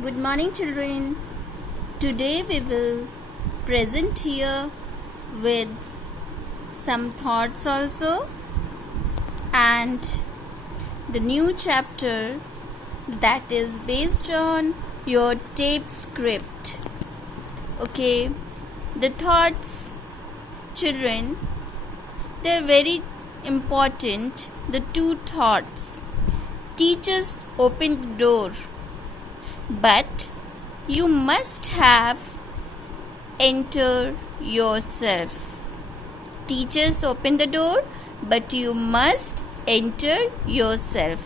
Good morning, children. Today we will present here with some thoughts also and the new chapter that is based on your tape script. Okay, the thoughts, children, they're very important. The two thoughts. Teachers open the door, but you must have enter yourself. Teachers open the door, but you must enter yourself.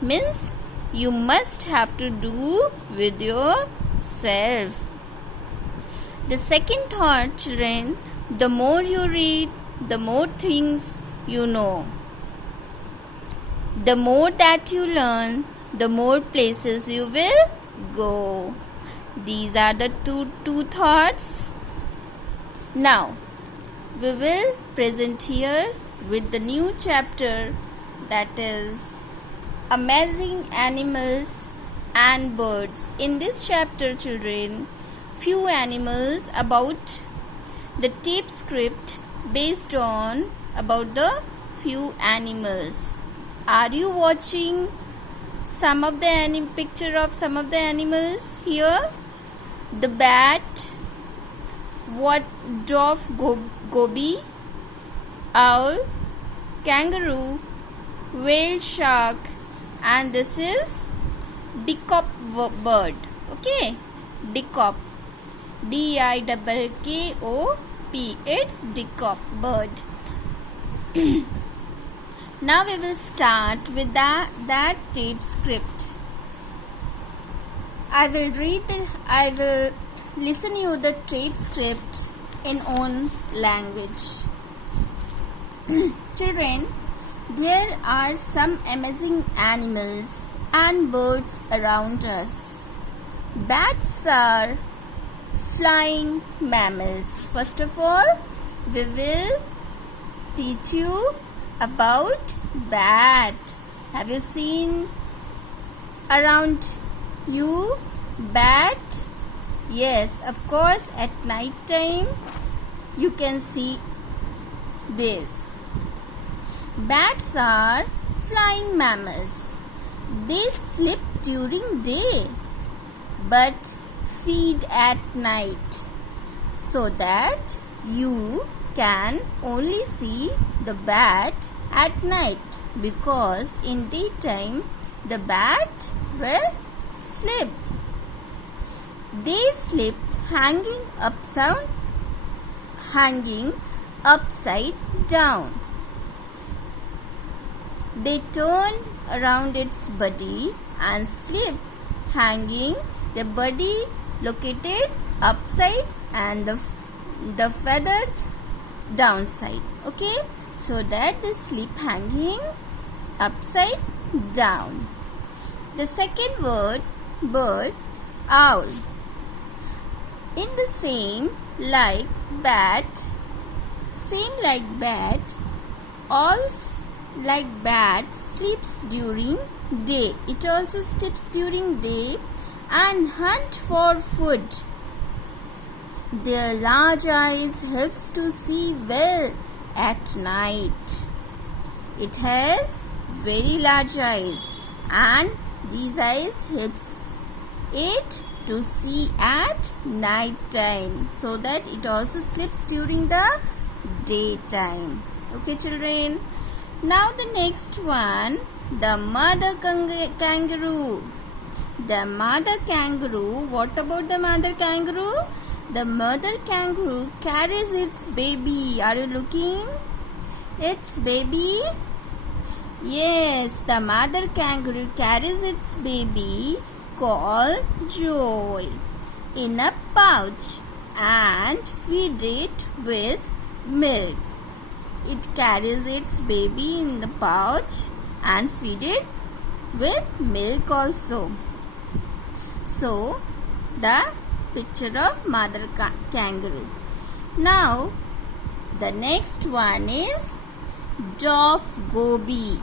Means you must have to do with yourself. The second thought, children, the more you read, the more things you know. The more that you learn, the more places you will go. These are the two thoughts. Now, we will present here with the new chapter that is Amazing Animals and Birds. In this chapter, children, few animals about the tape script based on about the few animals. Are you watching some of the picture of some of the animals here? The bat, dove goby, owl, kangaroo, whale shark, and this is dickop bird. Okay, dickop, D-I-K-K-O-P. It's dickop bird. Now we will start with that tape script. I will listen you the tape script in own language. Children, there are some amazing animals and birds around us. Bats are flying mammals. First of all, we will teach you about bat. Have you seen around you bat? Yes, of course, at night time you can see this. Bats are flying mammals. They sleep during day but feed at night so that you can only see the bat at night, because in daytime the bat will sleep. They sleep hanging upside down. They turn around its body and sleep hanging, the body located upside and the feather downside. Okay, so that they sleep hanging upside down. The second bird, owl. In the same like bat, owls like bat sleeps during day. It also sleeps during day and hunt for food. Their large eyes helps to see well at night. It has very large eyes and these eyes helps it to see at night time, so that it also sleeps during the daytime. Okay, children. Now the next one, the mother kangaroo. The mother kangaroo. What about the mother kangaroo? The mother kangaroo carries its baby. Are you looking? Its baby? Yes, the mother kangaroo carries its baby called Joy in a pouch and feed it with milk. It carries its baby in the pouch and feed it with milk also. So, the picture of mother kangaroo. Now, the next one is dove goby.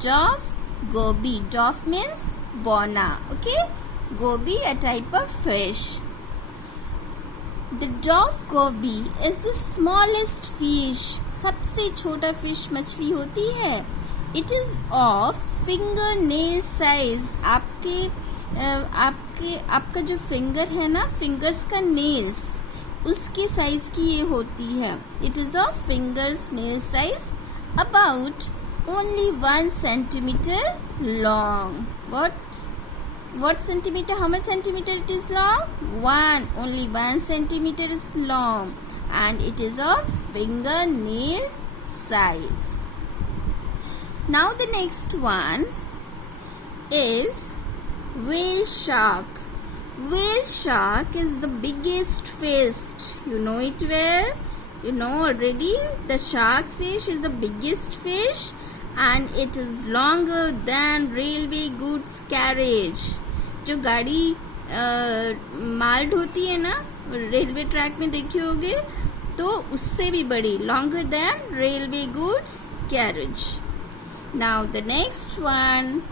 Dove goby. Dove means Bona. Okay. Goby, a type of fish. The dove goby is the smallest fish. सबसे छोटा fish मछली होती है. It is of fingernail size. आपका जो finger है ना, fingers का नेल्स, उसके साइज की ये होती है. It is of fingers nail size, about only 1 centimeter long. What centimeter? How much centimeter it is long? 1. Only 1 centimeter is long, and it is of fingernail size. Now the next one is whale shark. Whale shark is the biggest fish. You know it well. You know already. The shark fish is the biggest fish, and it is longer than railway goods carriage. जो गाड़ी माल ढोती है ना, railway track में देखी होगी, तो उससे भी बड़ी, longer than railway goods carriage. Now the next one,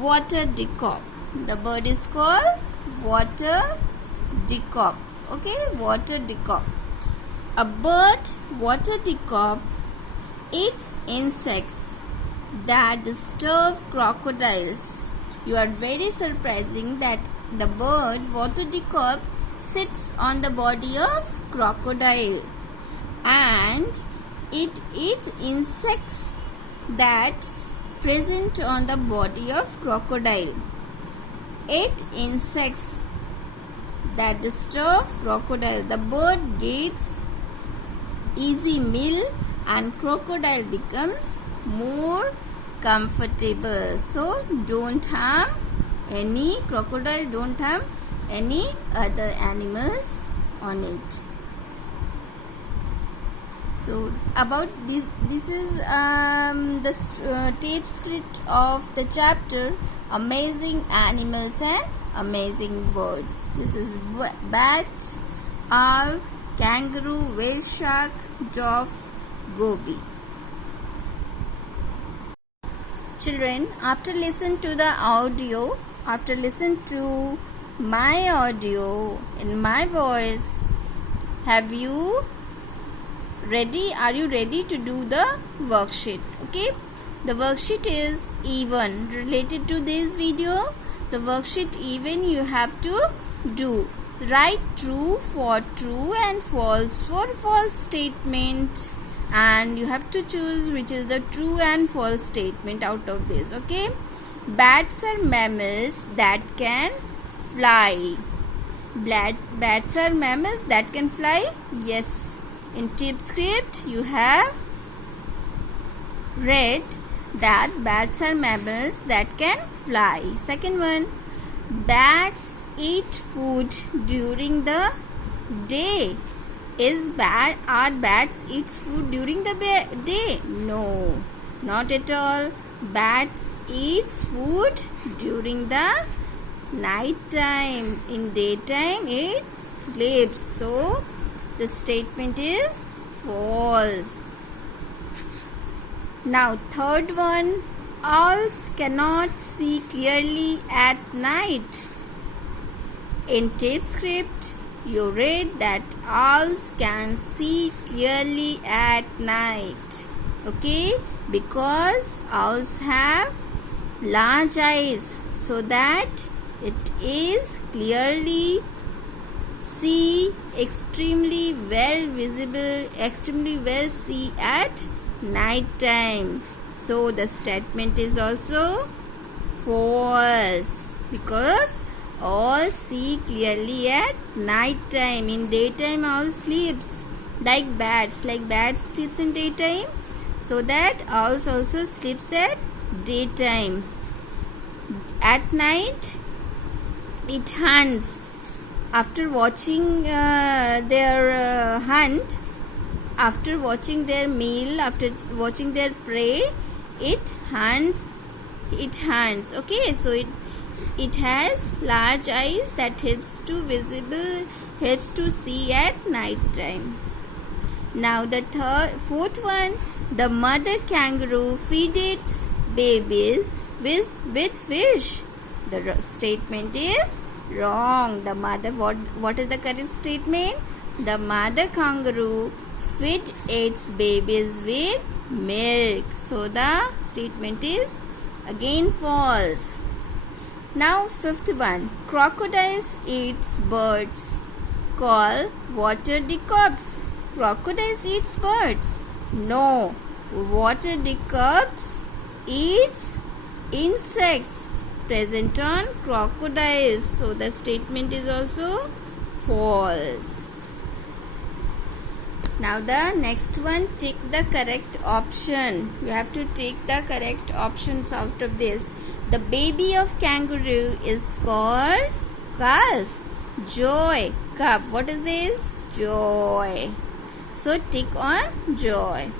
water dickop. The bird is called water dickop. Okay, water dickop. A bird, water dickop, eats insects that disturb crocodiles. You are very surprising that the bird, water dickop, sits on the body of crocodile, and it eats insects that present on the body of crocodile. 8 insects that disturb crocodile. The bird gets easy meal, and crocodile becomes more comfortable. So don't harm any crocodile, don't harm any other animals on it. So about this is the tape script of the chapter Amazing Animals and Amazing Birds. This is bat, owl, kangaroo, whale shark, dove, goby. Children, after listen to the audio, after listen to my audio in my voice, have you ready? Are you ready to do the worksheet? Okay, the worksheet is even related to this video. The worksheet even you have to do. Write true for true and false for false statement, and you have to choose which is the true and false statement out of this. Okay, bats are mammals that can fly. Bats are mammals that can fly. Yes, in tip script you have read that bats are mammals that can fly. Second one, bats eat food during the day. Are bats eats food during the day? No, not at all. Bats eats food during the night time. In daytime it sleeps. So the statement is false. Now third one, owls cannot see clearly at night. In tape script you read that owls can see clearly at night. Okay, because owls have large eyes, so that it is clearly see extremely well visible, extremely well see at night time. So the statement is also false, because all see clearly at night time. In daytime owl sleeps like bats. Like bats sleeps in daytime, so that owls also sleeps at daytime. At night it hunts. After watching their hunt, after watching their meal, after watching their prey, it hunts. Okay, so it has large eyes that helps to see at night time. Now the fourth one, the mother kangaroo feeds its babies with fish. The statement is wrong. The mother, what is the correct statement? The mother kangaroo feed its babies with milk. So the statement is again false. Now fifth one. Crocodiles eats birds. Call water dicops. Crocodiles eats birds. No. Water dicops eats insects present on crocodiles. So the statement is also false. Now the next one, take the correct option. You have to take the correct options out of this. The baby of kangaroo is called calf. Joy. Cub. What is this? Joy. So tick on joy.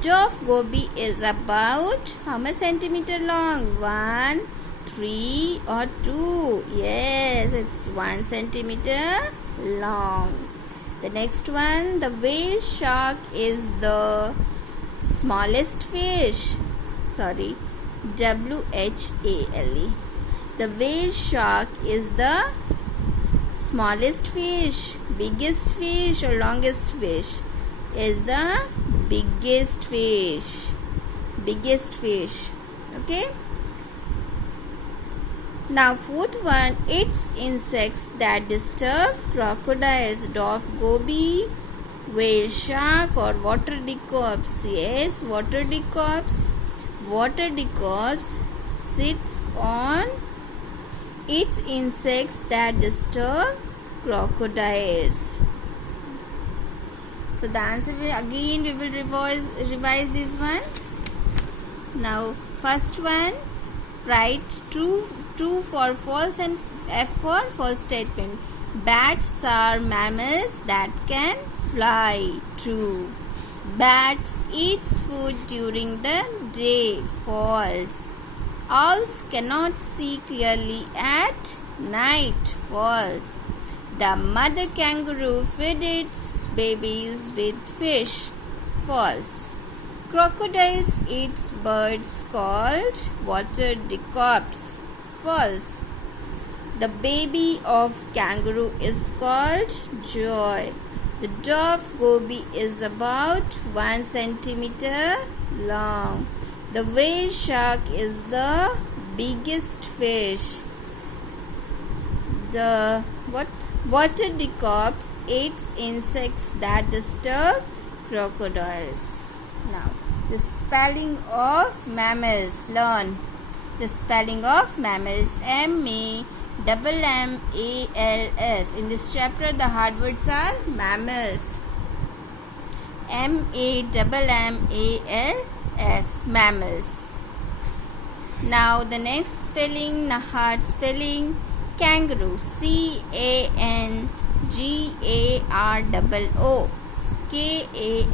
Jaw of goby is about how much centimeter long? 1, 3 or 2? Yes, it's 1 centimeter long. The next one, the whale shark is the smallest fish. Sorry, WHALE. The whale shark is the smallest fish. Biggest fish or longest fish is the biggest fish. Biggest fish. Okay. Now fourth one, it's insects that disturb crocodiles. Dove goby, whale shark or water dicops. Yes, water dicops. Water dicops sits on its insects that disturb crocodiles. So the answer will, again we will revise this one. Now first one, write true for false and F for first statement. Bats are mammals that can fly. True. Bats eats food during the day. False. Owls cannot see clearly at night. False. The mother kangaroo feeds its babies with fish. False. Crocodiles eats birds called water dicops. False. The baby of kangaroo is called Joy. The dove goby is about 1 centimeter long. The whale shark is the biggest fish. The water dicops eats insects that disturb crocodiles. Now, the spelling of mammals. Learn the spelling of mammals. M-A-M-M-A-L-S. In this chapter, the hard words are mammals. M-A-M-M-A-L-S. Mammals. Now, the next spelling, the hard spelling. Kangaroo. C-A-N-G-A-R-O-O. K-A-N-G-A-R-O-O.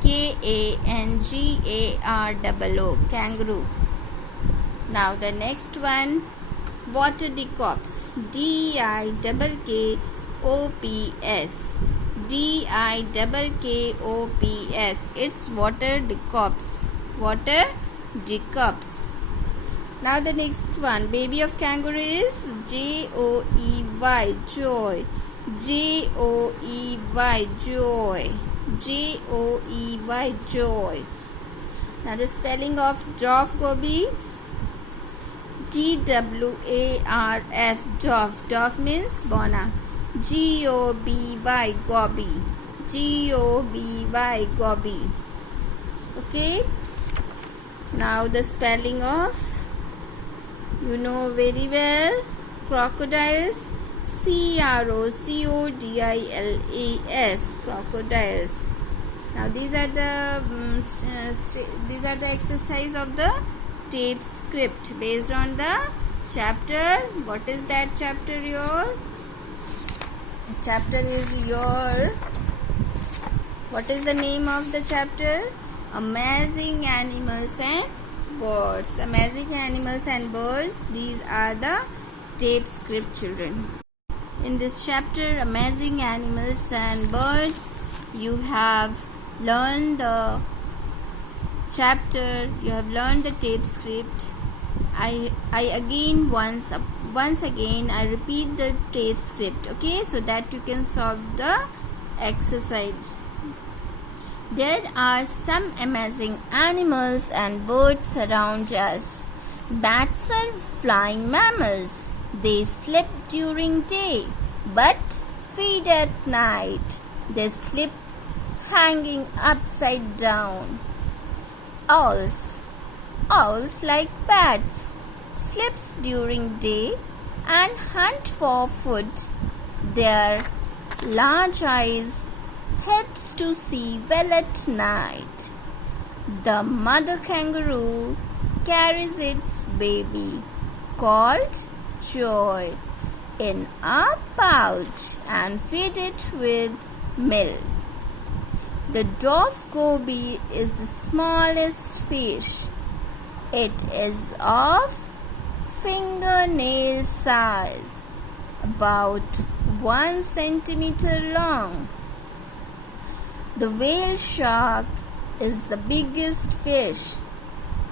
K-A-N-G-A-R-O-O. Kangaroo. Now the next one, water dicops. D-I-K-K-O-P-S. D-I-K-K-O-P-S. It's water dicops. Water dicops. Now the next one, baby of kangaroo is J-O-E-Y. Joy. J-O-E-Y. Joy. J-O-E-Y. Joy. Now the spelling of dove goby. D-W-A-R-F. Dove. Dove means bona. G-O-B-Y. Goby. G-O-B-Y. Goby. Okay. Now the spelling of, you know very well, crocodiles. C-R-O-C-O-D-I-L-A-S. Crocodiles. Now these are the exercise of the tape script based on the chapter. What is that chapter? Your chapter is your. What is the name of the chapter? Amazing Animals and Birds. Amazing Animals and Birds. These are the tape script, children. In this chapter, Amazing Animals and Birds, you have learned the chapter. You have learned the tape script. I again once again I repeat the tape script, okay, so that you can solve the exercise. There are some amazing animals and birds around us. Bats are flying mammals. They sleep during day but feed at night. They sleep hanging upside down. Owls like bats, sleeps during day and hunt for food. Their large eyes helps to see well at night. The mother kangaroo carries its baby called Joy in a pouch and feed it with milk. The dove goby is the smallest fish. It is of fingernail size, about 1 centimeter long. The whale shark is the biggest fish.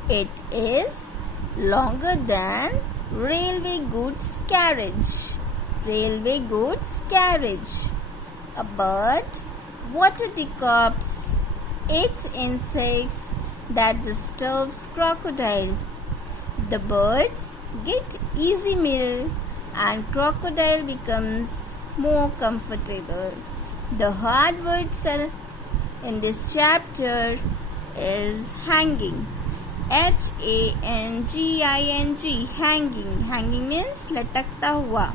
It is longer than railway goods carriage. A bird, water teacups, eats insects that disturbs crocodile. The birds get easy meal and crocodile becomes more comfortable. The hard words are in this chapter is hanging. Hanging. Hanging means latakta hua.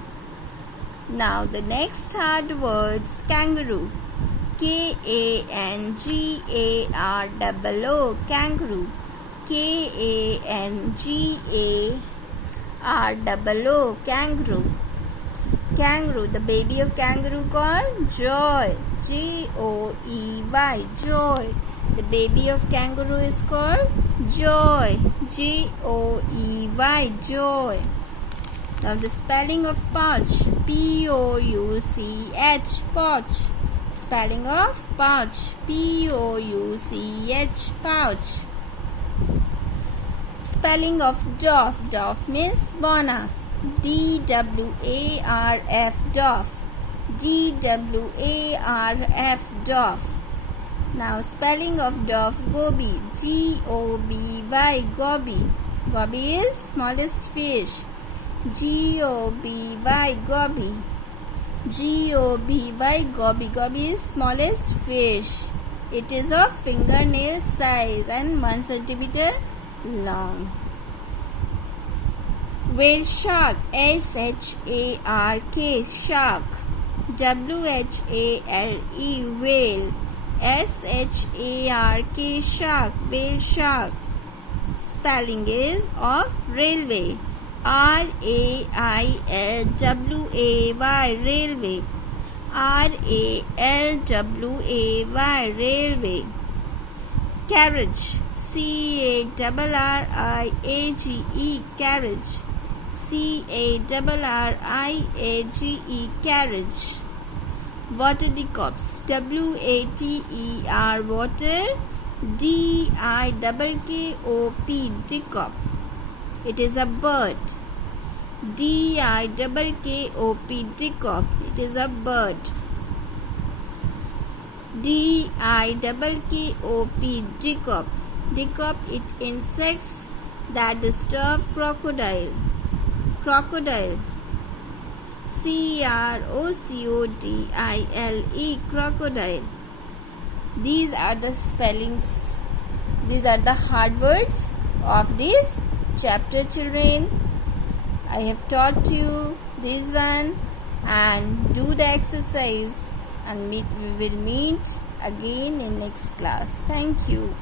Now the next hard words, kangaroo. Kangaroo. Kangaroo. Kangaroo. Kangaroo. Kangaroo. The baby of kangaroo called Joy. Joey. Joy. The baby of kangaroo is called Joy. Joey. Joy. Now the spelling of pouch. Pouch. Pouch. Spelling of pouch. Pouch. Pouch. Spelling of dwarf. Dwarf means bona. Dwarf. Dwarf. Dwarf. Dwarf. Now spelling of dwarf goby. Goby. Goby. Goby is smallest fish. Goby. Goby. Goby. Goby. Goby is smallest fish. It is of fingernail size and 1 centimeter long. Whale shark. Shark. Shark. Whale. Whale. Shark. Shark. Whale shark. Spelling is of railway. Railway. Railway. Railway. Carriage. Carriage. Carriage. Carriage. Water teacups. Water. Dikkop. Teacup. It is a bird. Dikkop. Teacup. It is a bird. Dikkop. Teacup. Teacup eat insects that disturb crocodile. Crocodile. Crocodile. Crocodile. These are the spellings. These are the hard words of this chapter, children. I have taught you this one, and do the exercise, and we will meet again in next class. Thank you.